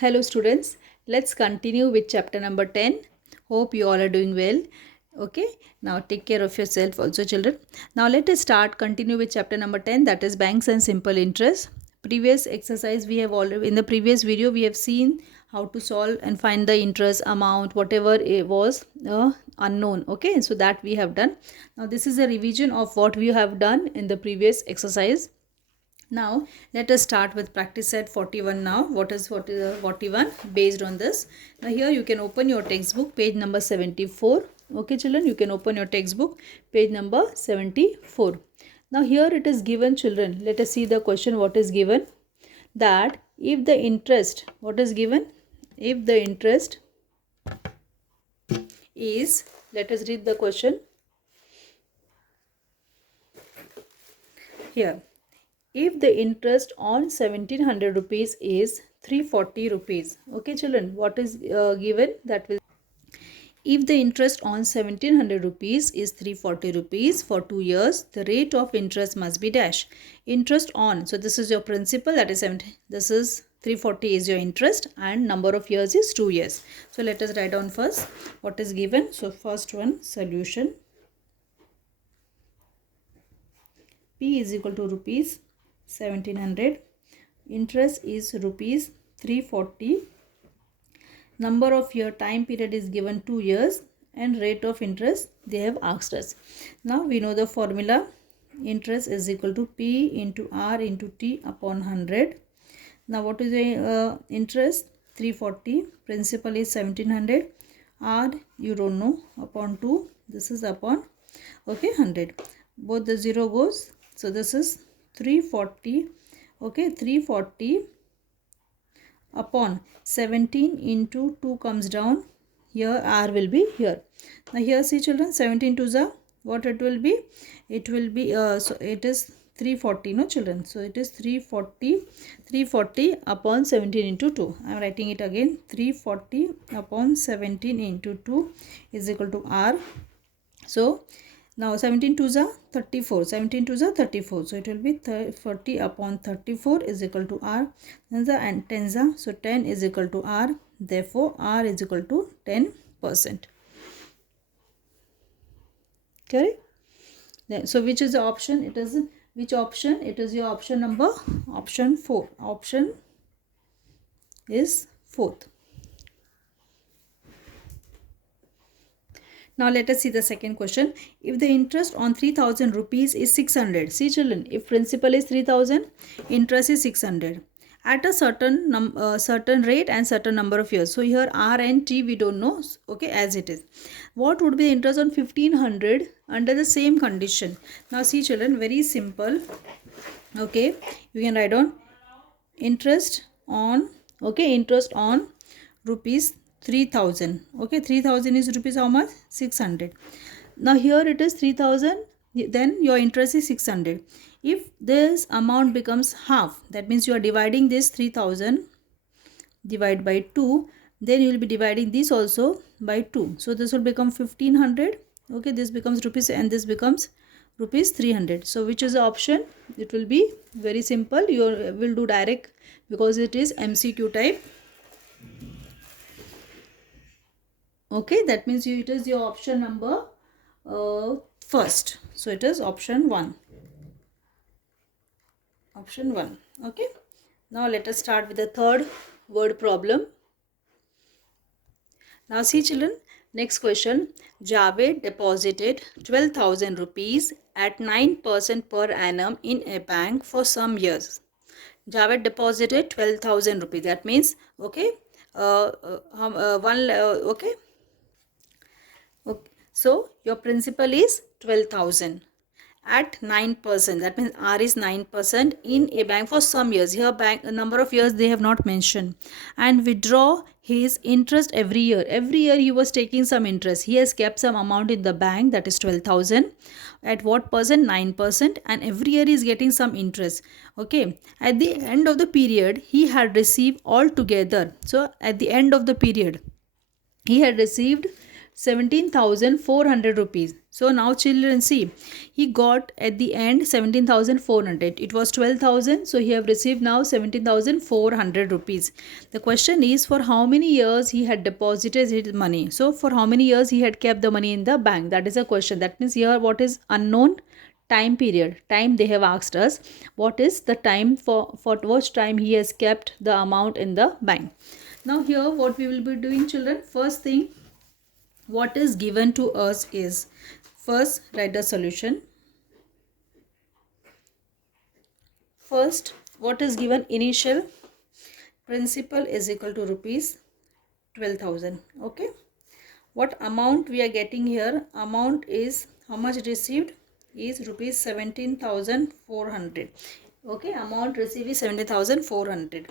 Hello students, let's continue with chapter number 10. Hope you all are doing well. Okay, now take care of yourself also children. Now let us continue with chapter number 10, that is banks and simple interest. Previous exercise we have already, in the previous video we have seen how to solve and find the interest amount, whatever it was unknown. Okay, so that we have done. Now this is a revision of what we have done in the previous exercise. Now let us start with practice set 41 now. What is 41 based on this? Now here you can open your textbook page number 74. Okay children, you can open your textbook page number 74. Now here it is given children. Let us see the question what is given. That if the interest, what is given? If the interest is, let us read the question. Here. If the interest on 1700 rupees is 340 rupees. Okay children, what is given? That will, if the interest on 1700 rupees is 340 rupees for 2 years, the rate of interest must be dash. Interest on, so this is your principal, that is 70, this is 340 is your interest and number of years is 2 years. So let us write down first what is given. So first one, solution. P is equal to rupees 1700, interest is rupees 340, number of year, time period is given 2 years and rate of interest they have asked us. Now we know the formula, interest is equal to P into R into T upon 100. Now what is the interest? 340, principal is 1700, R you don't know, upon 2, this is upon, okay, 100. Both the 0 goes, so this is 340, okay, 340 upon 17 into 2 comes down, here R will be here. Now here see children, 17 to the, what it will be? It will be, so it is 340, no children, so it is 340 upon 17 into 2. I am writing it again, 340 upon 17 into 2 is equal to R. So now 17 to the 34, 17 to the 34, so it will be 40 upon 34 is equal to R, and the and 10, so 10 is equal to R, therefore R is equal to 10%. Correct? Then, so which is the option? It is, which option? It is your option number, option 4. Option is 4th. Now let us see the second question. If the interest on 3000 rupees is 600. See children, if principal is 3000, interest is 600 at a certain rate and certain number of years. So here R and T we don't know, okay, as it is. What would be the interest on 1500 under the same condition? Now see children, very simple. Okay, you can write down interest on, okay, interest on rupees 3000. Okay, 3000 is rupees how much? 600. Now here it is 3000, then your interest is 600. If this amount becomes half, that means you are dividing this 3000 divide by 2, then you will be dividing this also by 2. So this will become 1500. Okay, this becomes rupees and this becomes rupees 300. So which is the option? It will be very simple. You will do direct because it is MCQ type. Okay, that means it is your option number first. So it is option 1. Option 1. Okay. Now let us start with the third word problem. Now see children, next question. Javed deposited 12,000 rupees at 9% per annum in a bank for some years. Javed deposited 12,000 rupees. That means, okay, okay. Okay, so your principal is 12,000 at 9%. That means R is 9% in a bank for some years. Here bank, a number of years they have not mentioned. And withdraw his interest every year. Every year he was taking some interest. He has kept some amount in the bank, that is 12,000. At what percent? 9%. And every year he is getting some interest. Okay. At the end of the period, he had received all together. So at the end of the period, he had received 17,400 rupees. So now children see, he got at the end 17,400. It was 12,000. So he have received now 17,400 rupees. The question is for how many years he had deposited his money. So for how many years he had kept the money in the bank. That is a question. That means here what is unknown? Time period. Time they have asked us. What is the time for which time he has kept the amount in the bank. Now here what we will be doing children. First thing, what is given to us is, first write the solution. First, what is given? Initial principal is equal to rupees 12,000. Okay. What amount we are getting here? Amount is how much received is rupees 17,400. Okay. Amount received is 17,400.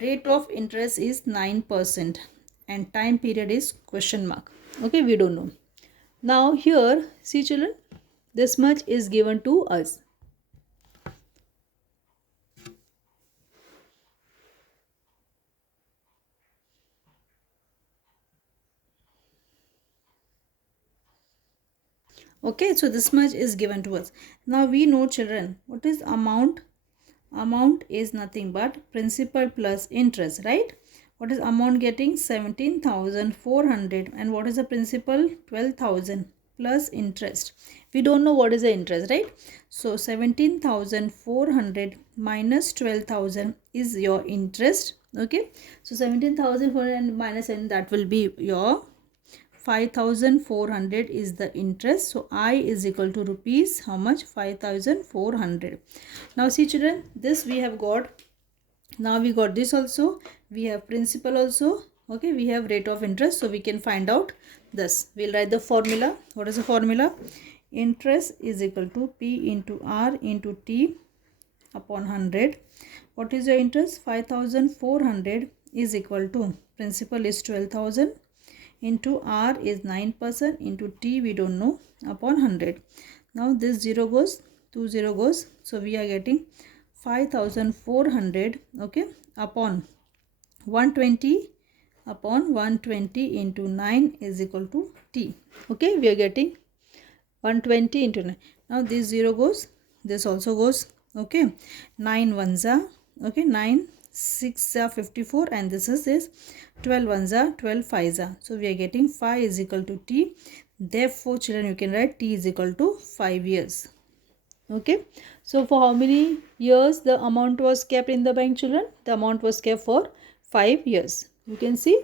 Rate of interest is 9% and time period is question mark. Okay, we don't know. Now here, see children, this much is given to us. Okay, so this much is given to us. Now we know children, what is amount? Amount is nothing but principal plus interest, right? What is amount getting? 17,400. And what is the principal? 12,000 plus interest. We don't know what is the interest, right? So 17,400 minus 12,000 is your interest. Okay. So 17,400 minus, and that will be your 5,400 is the interest. So I is equal to rupees how much? 5,400. Now see children, this we have got. Now we got this also. We have principal also. Okay, we have rate of interest. So we can find out this. We'll write the formula. What is the formula? Interest is equal to P into R into T upon 100. What is your interest? 5,400 is equal to principal is 12,000 into R is 9% into T we don't know upon 100. Now this 0 goes, 2 0 goes. So we are getting 5,400, okay, upon 120 upon 120 into 9 is equal to T. Okay, we are getting 120 into 9. Now this 0 goes, this also goes. Okay, 9 ones are, okay, 9 6 are 54 and this is this 12 ones are 12 5s are. So we are getting 5 is equal to T. Therefore children, you can write T is equal to 5 years. Okay, so for how many years the amount was kept in the bank children? The amount was kept for 5 years. You can see.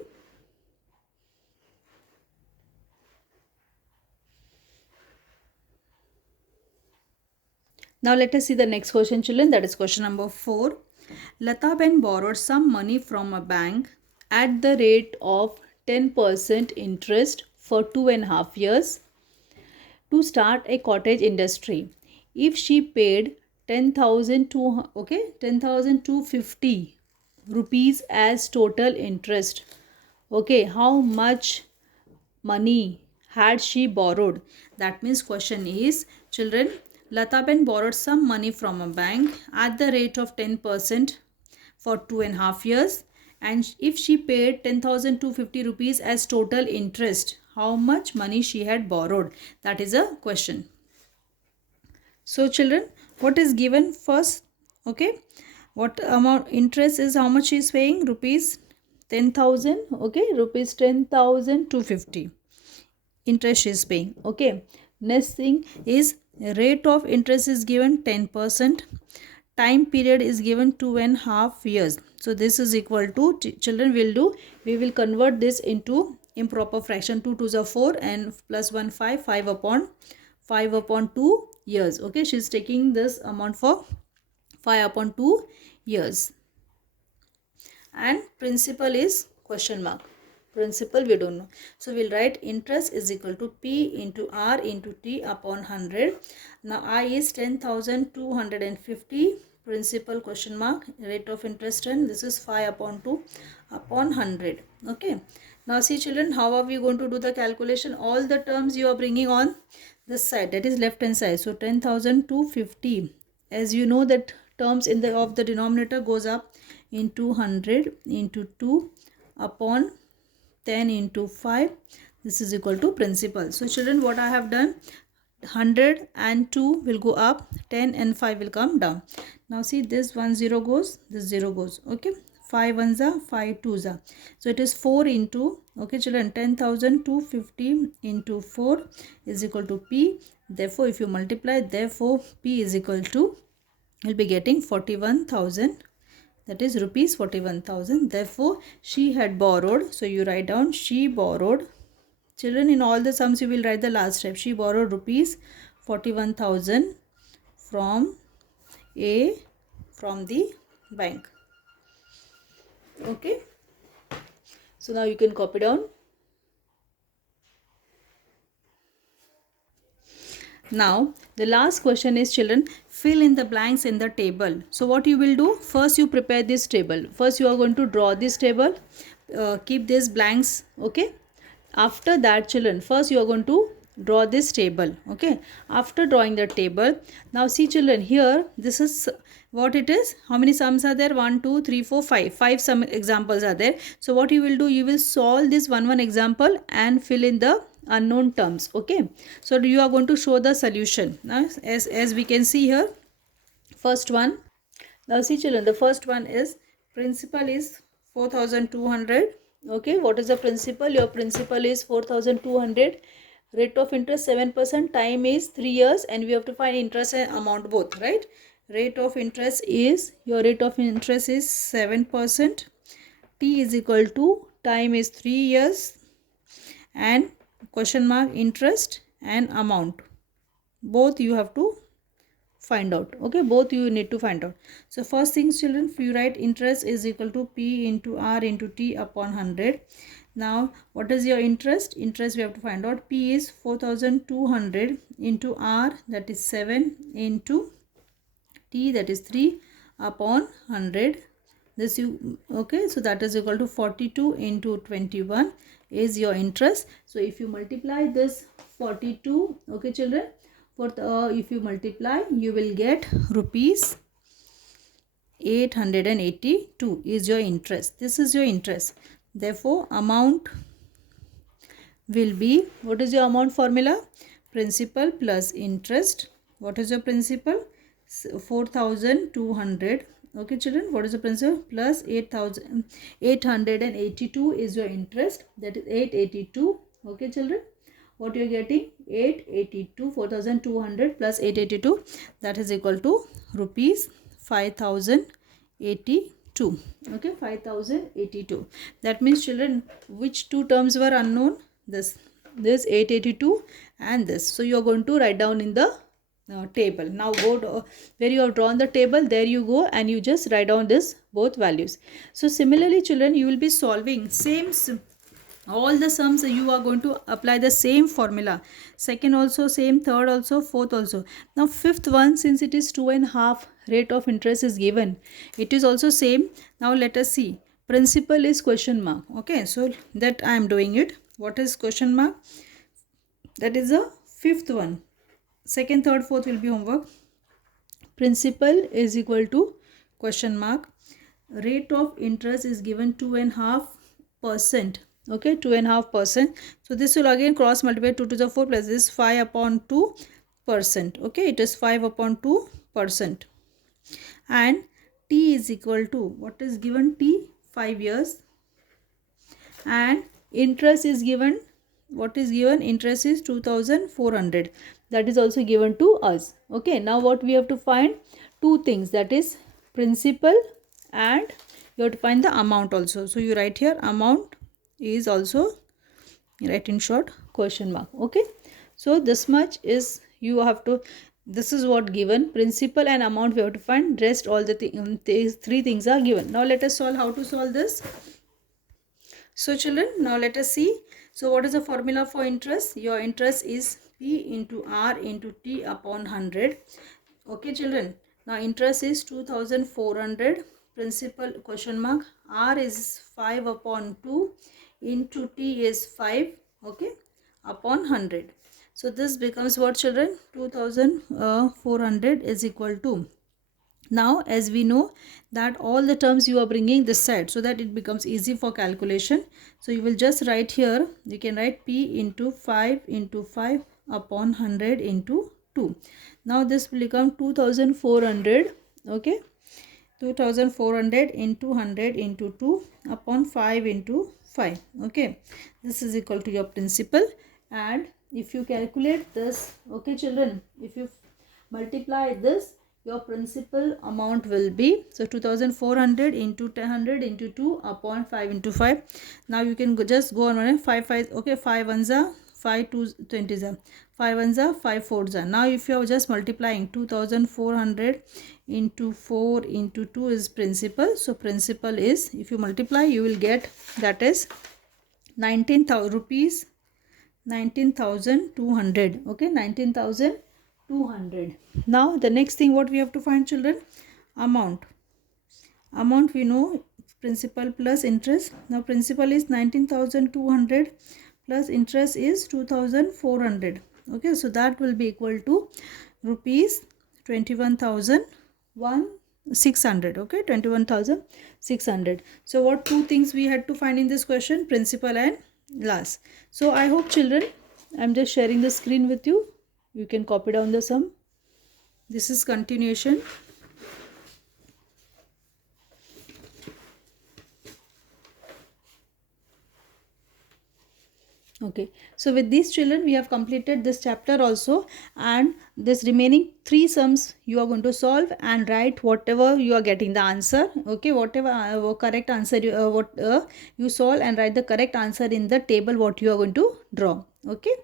Now let us see the next question children, that is question number 4. Lataben borrowed some money from a bank at the rate of 10% interest for 2.5 years to start a cottage industry. If she paid 10,250 rupees as total interest, okay, how much money had she borrowed? That means question is children, Lataben borrowed some money from a bank at the rate of 10% for 2.5 years, and if she paid 10,250 rupees as total interest, how much money she had borrowed? That is a question. So children, what is given first? Okay, what amount interest is, how much she is paying? Rupees 10,000. Okay, rupees 10,250 interest she is paying. Okay, next thing is rate of interest is given 10%. Time period is given 2.5 years. So this is equal to, children will do, we will convert this into improper fraction. 2 2s are 4 and plus 1 5, 5 upon 2 years. Okay, she is taking this amount for 5 upon 2 years. And principal is question mark. Principal we don't know. So we'll write interest is equal to P into R into T upon 100. Now I is 10,250. Principal question mark, rate of interest, and this is 5 upon 2 upon 100. Okay. Now see children, how are we going to do the calculation? All the terms you are bringing on this side, that is left hand side. So 10,250. As you know that terms in the of the denominator goes up into 100 into 2 upon 10 into 5. This is equal to principal. So children, what I have done, 100 and 2 will go up, 10 and 5 will come down. Now see, this 1 0 goes, this 0 goes. Okay, 5 ones are 5 twos are. So it is 4 into, okay children, 10,250 into 4 is equal to P. Therefore, if you multiply, therefore P is equal to, you'll be getting 41,000. That is rupees 41,000. Therefore, she had borrowed. So you write down, she borrowed. Children, in all the sums you will write the last step. She borrowed rupees 41,000 from the bank. Okay. So now you can copy down. Now the last question is, children, fill in the blanks in the table. So what you will do, first you prepare this table. First you are going to draw this table, keep these blanks. Okay, after that children, first you are going to draw this table. Okay, after drawing the table, now see children, here this is what it is. How many sums are there? 1 2 3 4 5 sum examples are there. So what you will do, you will solve this one example and fill in the unknown terms. Okay, so you are going to show the solution. Now as we can see here, first one, now see children, the first one is, principal is 4,200. Okay, what is the principal? Your principal is 4,200. Rate of interest 7%, time is 3 years, and we have to find interest and amount both, right? Rate of interest is, your rate of interest is 7%. T is equal to, time is 3 years, and question mark interest and amount, both you have to find out. Okay, both you need to find out. So first things children, if you write interest is equal to P into R into T upon 100. Now what is your interest? Interest we have to find out. P is 4,200 into R, that is 7, into T, that is 3 upon 100. This you, okay, so that is equal to 42 into 21 is your interest. So if you multiply this 42, okay children, for if you multiply, you will get rupees 882 is your interest. This is your interest. Therefore amount will be, what is your amount formula? Principal plus interest. What is your principal? 4,200. Okay children, what is the principal? Plus 882 is your interest, that is 882. Okay children, what you are getting? 882. 4,200 plus 882, that is equal to rupees 5,082. Okay, 5,082. That means children, which two terms were unknown? This 882 and this. So you are going to write down in the table. Now go to where you have drawn the table, there you go and you just write down this both values. So similarly children, you will be solving same all the sums. You are going to apply the same formula. Second also same, third also, fourth also. Now fifth one, since it is 2.5 rate of interest is given, it is also same. Now let us see. Principal is question mark. Okay, so that I am doing it. What is question mark? That is the fifth one. Second, third, fourth will be homework. Principal is equal to question mark. Rate of interest is given 2.5%. Okay, 2.5%. So this will again cross multiply 2 to the 4 plus this 5 upon 2%. Okay, it is 5 upon 2%. And T is equal to, what is given? T, 5 years. And interest is given, what is given? Interest is 2,400. That is also given to us. Okay, now what we have to find? Two things, that is principal and you have to find the amount also. So you write here amount is also, write in short question mark. Okay, so this much is you have to, this is what given, principal and amount we have to find, rest all the these three things are given. Now let us solve how to solve this. So children, now let us see. So what is the formula for interest? Your interest is P into R into T upon 100. Okay children, now interest is 2,400, principal question mark, R is 5 upon 2 into T is 5, okay, upon 100. So this becomes what children? 2,400 is equal to Now as we know that all the terms you are bringing this side so that it becomes easy for calculation. So you will just write here, you can write P into 5 into 5 upon 100 into 2. Now this will become 2400. Okay, 2400 into 100 into 2 upon 5 into 5. Okay, this is equal to your principal. And if you calculate this, okay children, if you multiply this, your principal amount will be, so 2400 into 100 into 2 upon 5 into 5. Now you can just go on 5 5. Okay, 5 ones are 5 2 20s are 5 ones are 5 4s are. Now if you are just multiplying 2400 into 4 into 2 is principal. So principal is, if you multiply you will get, that is 19,000 rupees, 19,200. Okay, 19,200. Now the next thing what we have to find children, amount. Amount we know, principal plus interest. Now principal is 19,200 plus interest is 2,400. Okay, so that will be equal to rupees 21,600. Okay, 21,600. So what two things we had to find in this question, principal and last. So I hope children, I'm just sharing the screen with you. You can copy down the sum. This is continuation. Okay, so with these children we have completed this chapter also, and this remaining 3 sums you are going to solve and write whatever you are getting the answer. Okay, whatever correct answer you solve and write the correct answer in the table what you are going to draw. Okay,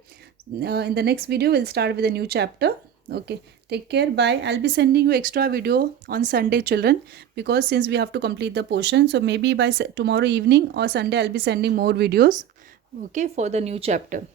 in the next video we'll start with a new chapter. Okay, take care, bye. I'll be sending you extra video on Sunday children, because since we have to complete the portion, so maybe by tomorrow evening or Sunday I'll be sending more videos, okay, for the new chapter.